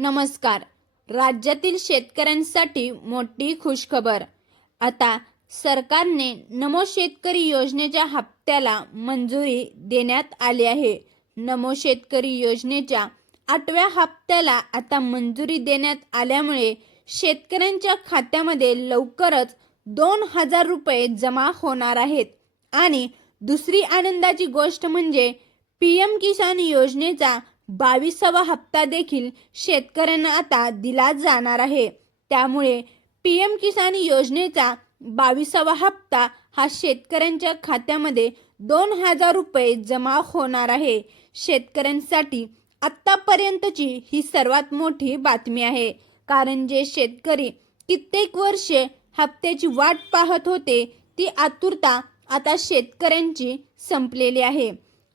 नमस्कार. राज्यातील शेतकऱ्यांसाठी मोठी खुशखबर. आता सरकारने नमो शेतकरी योजनेच्या हप्त्याला मंजुरी देण्यात आली आहे. नमो शेतकरी योजनेच्या 8व्या हप्त्याला आता मंजुरी देण्यात आल्यामुळे शेतकऱ्यांच्या खात्यामध्ये लवकरच 2,000 रुपये जमा होणार आहेत. आणि दुसरी आनंदाची गोष्ट म्हणजे PM किसान योजनेचा 22वा हप्ता देखील शेतकऱ्यांना आता दिला जाणार आहे. त्यामुळे PM किसान योजनेचा 22वा हप्ता हा शेतकऱ्यांच्या खात्यामध्ये 2,000 रुपये जमा होणार आहे. शेतकऱ्यांसाठी आत्तापर्यंतची ही सर्वात मोठी बातमी आहे. कारण जे शेतकरी कित्येक वर्षे हप्त्याची वाट पाहत होते ती आतुरता आता शेतकऱ्यांची संपलेली आहे.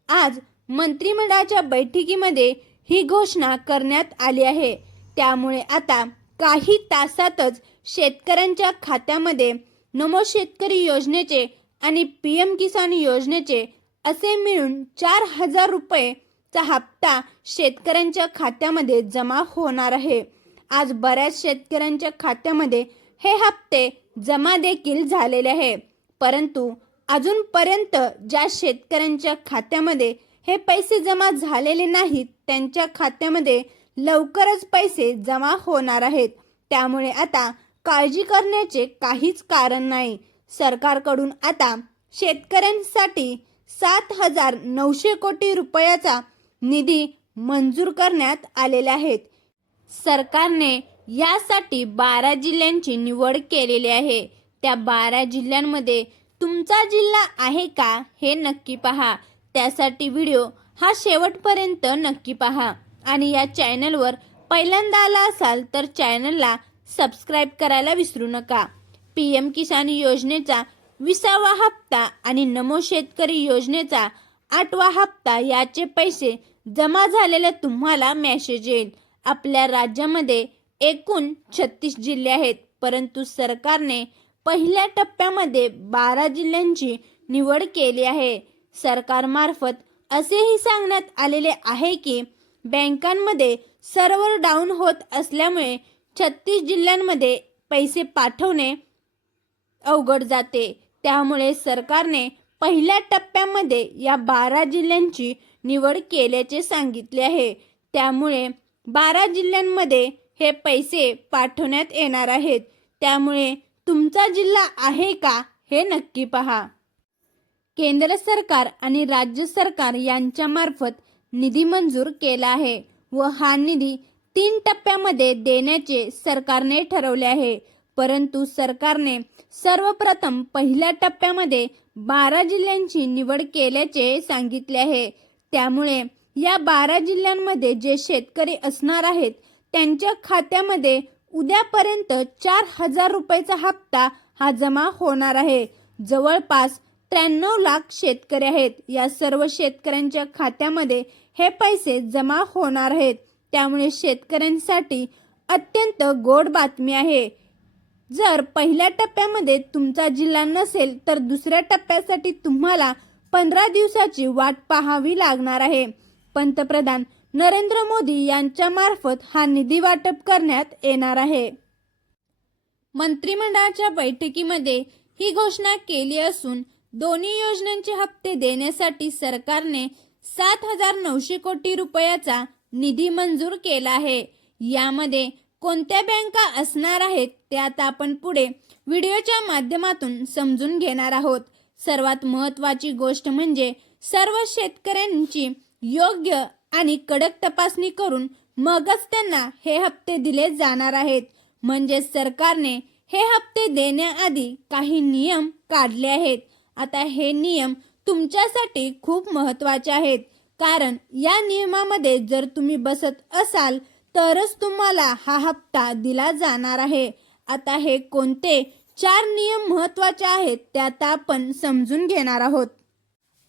आज मंत्रिमंडळाच्या बैठकीमध्ये ही घोषणा करण्यात आली आहे. त्यामुळे आता काही तासातच शेतकऱ्यांच्या खात्यामध्ये नमो शेतकरी योजनेचे आणि PM किसान योजनेचे असे मिळून 4,000 रुपयेचा हप्ता शेतकऱ्यांच्या खात्यामध्ये जमा होणार आहे. आज बऱ्याच शेतकऱ्यांच्या खात्यामध्ये हे हप्ते जमा देखील झालेले आहे. परंतु अजूनपर्यंत ज्या शेतकऱ्यांच्या खात्यामध्ये हे पैसे जमा झालेले नाहीत त्यांच्या खात्यामध्ये लवकरच पैसे जमा होणार आहेत. त्यामुळे आता काळजी करण्याचे काहीच कारण नाही. सरकारकडून आता शेतकऱ्यांसाठी 7,900 कोटी रुपयाचा निधी मंजूर करण्यात आलेला आहे. सरकारने यासाठी 12 जिल्ह्यांची निवड केलेली आहे. त्या 12 जिल्ह्यांमध्ये तुमचा जिल्हा आहे का हे नक्की पहा. त्यासाठी व्हिडिओ हा शेवटपर्यंत नक्की पहा. आणि या चॅनलवर पहिल्यांदा आला असाल तर चॅनलला सबस्क्राईब करायला विसरू नका. PM किसान योजनेचा 20वा हप्ता आणि नमो शेतकरी योजनेचा 8वा हप्ता याचे पैसे जमा झालेले तुम्हाला मेसेज येईल. आपल्या राज्यामध्ये एकूण 36 जिल्हे आहेत. परंतु सरकारने पहिल्या टप्प्यामध्ये 12 जिल्ह्यांची निवड केली आहे. सरकारमार्फत असेही सांगण्यात आलेले आहे की बँकांमध्ये सर्व्हर डाऊन होत असल्यामुळे 36 जिल्ह्यांमध्ये पैसे पाठवणे अवघड जाते. त्यामुळे सरकारने पहिल्या टप्प्यामध्ये या 12 जिल्ह्यांची निवड केल्याचे सांगितले आहे. त्यामुळे 12 जिल्ह्यांमध्ये हे पैसे पाठवण्यात येणार आहेत. त्यामुळे तुमचा जिल्हा आहे का हे नक्की पहा. केंद्र सरकार आणि राज्य सरकार यांच्यामार्फत निधी मंजूर केला आहे व हा निधी 3 टप्प्यामध्ये देण्याचे सरकारने ठरवले आहे. परंतु सरकारने सर्वप्रथम पहिल्या टप्प्यामध्ये 12 जिल्ह्यांची निवड केल्याचे सांगितले आहे. त्यामुळे या 12 जिल्ह्यांमध्ये जे शेतकरी असणार आहेत त्यांच्या खात्यामध्ये उद्यापर्यंत 4,000 रुपयाचा हप्ता हा जमा होणार आहे. जवळपास 93 लाख शेतकरी आहेत. या सर्व शेतकऱ्यांच्या खात्यामध्ये हे पैसे जमा होणार आहेत. त्यामुळे शेतकऱ्यांसाठी अत्यंत गोड बातमी आहे. जर पहिल्या टप्प्यामध्ये तुमचा जिल्हा नसेल तर दुसऱ्या टप्प्यासाठी तुम्हाला 15 दिवसाची वाट पाहावी लागणार आहे. पंतप्रधान नरेंद्र मोदी यांच्या मार्फत हा निधी वाटप करण्यात येणार आहे. मंत्रिमंडळाच्या बैठकीमध्ये ही घोषणा केली असून दोन्ही योजनांचे हप्ते देण्यासाठी सरकारने 7,900 कोटी रुपयाचा निधी मंजूर केला आहे. यामध्ये कोणत्या बँका असणार आहेत ते आता आपण पुढे व्हिडिओच्या माध्यमातून समजून घेणार आहोत. सर्वात महत्त्वाची गोष्ट म्हणजे सर्व शेतकऱ्यांची योग्य आणि कडक तपासणी करून मगच त्यांना हे हप्ते दिले जाणार आहेत. म्हणजे सरकारने हे हप्ते देण्याआधी काही नियम काढले आहेत. आता हे नियम तुमच्यासाठी खूप महत्त्वाचे आहेत. कारण या नियमामध्ये जर तुम्ही बसत असाल तरच तुम्हाला हा हप्ता दिला जाणार आहे. आता हे कोणते 4 नियम महत्त्वाचे आहेत ते आता आपण समजून घेणार आहोत.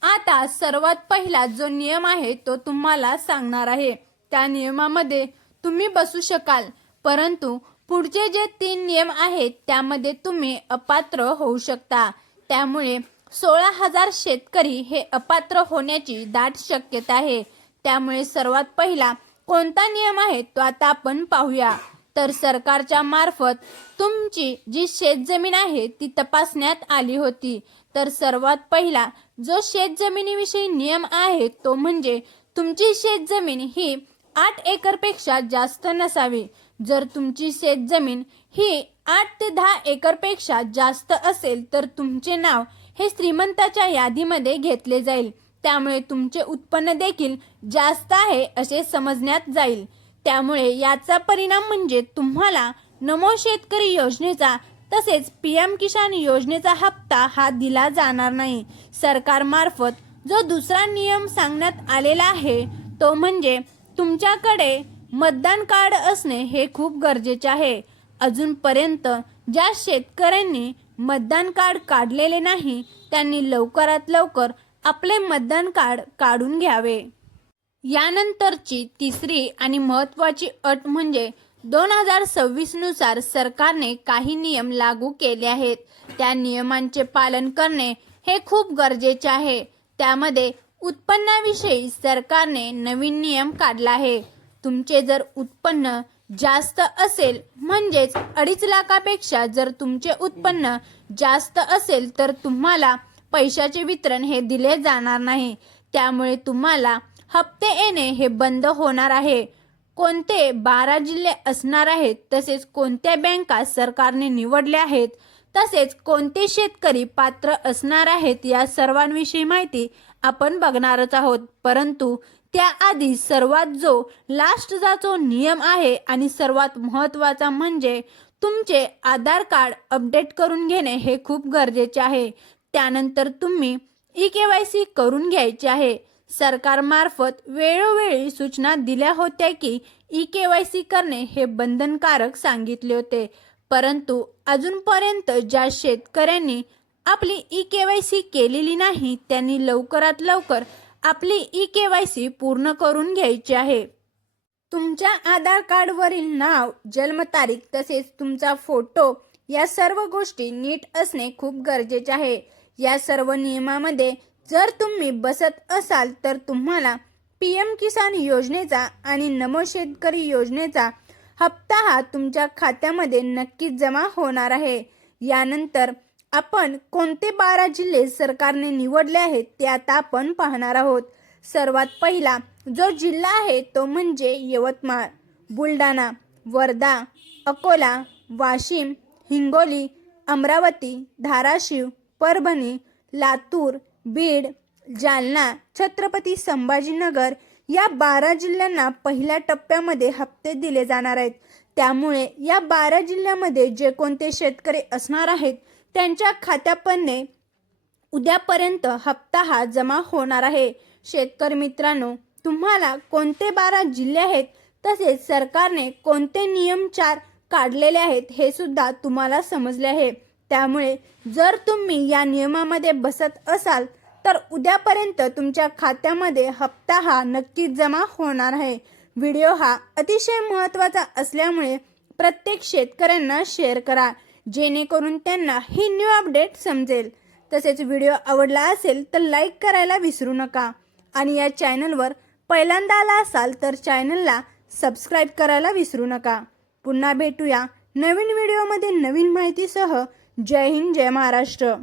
आता सर्वात पहिला जो नियम आहे तो तुम्हाला सांगणार आहे. त्या नियमामध्ये तुम्ही बसू शकाल, परंतु पुढचे जे 3 नियम आहेत त्यामध्ये तुम्ही अपात्र होऊ शकता. त्यामुळे 16,000 शेतकरी हे अपात्र होण्याची दाट शक्यता आहे. त्यामुळे सर्वात पहिला कोणता नियम आहे तो आता आपण पाहूया. तर सरकारच्या मार्फत तुमची जी शेतजमीन आहे ती तपासण्यात आली होती. तर सर्वात पहिला जो शेतजमिनीविषयी नियम आहे तो म्हणजे तुमची शेतजमीन ही 8 एकरपेक्षा जास्त नसावी. जर तुमची शेतजमीन ही 8 ते 10 एकरपेक्षा जास्त असेल तर तुमचे नाव हे श्रीमंताच्या यादीमध्ये घेतले जाईल. त्यामुळे तुमचे उत्पन्न देखील जास्त आहे असे समजण्यात जाईल. त्यामुळे याचा परिणाम म्हणजे तुम्हाला नमो शेतकरी योजनेचा तसेच PM किसान योजनेचा हप्ता हा दिला जाणार नाही. सरकारमार्फत जो दुसरा नियम सांगण्यात आलेला आहे तो म्हणजे तुमच्याकडे मतदान कार्ड असणे हे खूप गरजेचे आहे. अजूनपर्यंत ज्या शेतकऱ्यांनी मतदान कार्ड काढलेले नाही त्यांनी लवकरात लवकर आपले मतदान कार्ड काढून घ्यावे. यानंतरची तिसरी आणि महत्त्वाची अट म्हणजे 2026 नुसार सरकारने काही नियम लागू केले आहेत. त्या नियमांचे पालन करणे हे खूप गरजेचे आहे. त्यामध्ये उत्पन्नाविषयी सरकारने नवीन नियम काढला आहे. तुमचे जर उत्पन्न जास्त असेल म्हणजेच 2.5 लाखापेक्षा जर तुमचे उत्पन्न जास्त असेल तर तुम्हाला पैशाचे वितरण हे दिले जाणार नाही. त्यामुळे तुम्हाला हप्ते येणे हे बंद होणार आहे. कोणते 12 जिल्हे असणार आहेत तसेच कोणत्या बँका सरकारने निवडल्या आहेत तसेच कोणते शेतकरी पात्र असणार आहेत या सर्वांविषयी माहिती आपण बघणारच आहोत. परंतु त्याआधी सर्वात जो लास्टचा जो नियम आहे आणि सर्वात महत्त्वाचा म्हणजे तुमचे आधार कार्ड अपडेट करून घेणे हे खूप गरजेचे आहे. त्यानंतर तुम्ही eKYC करून घ्यायचे आहे. सरकारमार्फत वेळोवेळी सूचना दिल्या होत्या की eKYC करणे हे बंधनकारक सांगितले होते. परंतु अजूनपर्यंत ज्या शेतकऱ्यांनी आपली eKYC केलेली नाही त्यांनी लवकरात लवकर आपली eKYC पूर्ण करून घ्यायची आहे. तुमच्या आधार कार्डवरील नाव, जन्मतारीख तसेच तुमचा फोटो या सर्व गोष्टी नीट असणे खूप गरजेचे आहे. या सर्व नियमामध्ये जर तुम्ही बसत असाल तर तुम्हाला PM किसान योजनेचा आणि नमो शेतकरी योजनेचा हप्ता हा तुमच्या खात्यामध्ये नक्कीच जमा होणार आहे. यानंतर आपण कोणते 12 जिल्हे सरकारने निवडले आहेत ते आता आपण पाहणार आहोत. सर्वात पहिला जो जिल्हा आहे तो म्हणजे यवतमाळ, बुलढाणा, वर्धा, अकोला, वाशिम, हिंगोली, अमरावती, धाराशिव, परभणी, लातूर, बीड, जालना, छत्रपती संभाजीनगर या 12 जिल्ह्यांना पहिल्या टप्प्यामध्ये हप्ते दिले जाणार आहेत. त्यामुळे या 12 जिल्ह्यामध्ये जे कोणते शेतकरी असणार आहेत त्यांच्या खात्यापर्यंत उद्यापर्यंत हप्ता हा जमा होणार आहे. शेतकरी मित्रांनो, तुम्हाला कोणते 12 जिल्हे आहेत तसेच सरकारने कोणते नियम 4 काढलेले आहेत हे सुद्धा तुम्हाला समजले आहे. त्यामुळे जर तुम्ही या नियमामध्ये बसत असाल तर उद्यापर्यंत तुमच्या खात्यामध्ये हप्ता हा नक्कीच जमा होणार आहे. व्हिडिओ हा अतिशय महत्त्वाचा असल्यामुळे प्रत्येक शेतकऱ्यांना शेअर करा जेणेकरून त्यांना ही न्यू अपडेट समजेल. तसेच व्हिडिओ आवडला असेल तर लाईक करायला विसरू नका आणि या चॅनलवर पहिल्यांदा आला असाल तर चॅनलला सबस्क्राईब करायला विसरू नका. पुन्हा भेटूया नवीन व्हिडिओमध्ये नवीन माहितीसह. जय हिंद, जय महाराष्ट्र.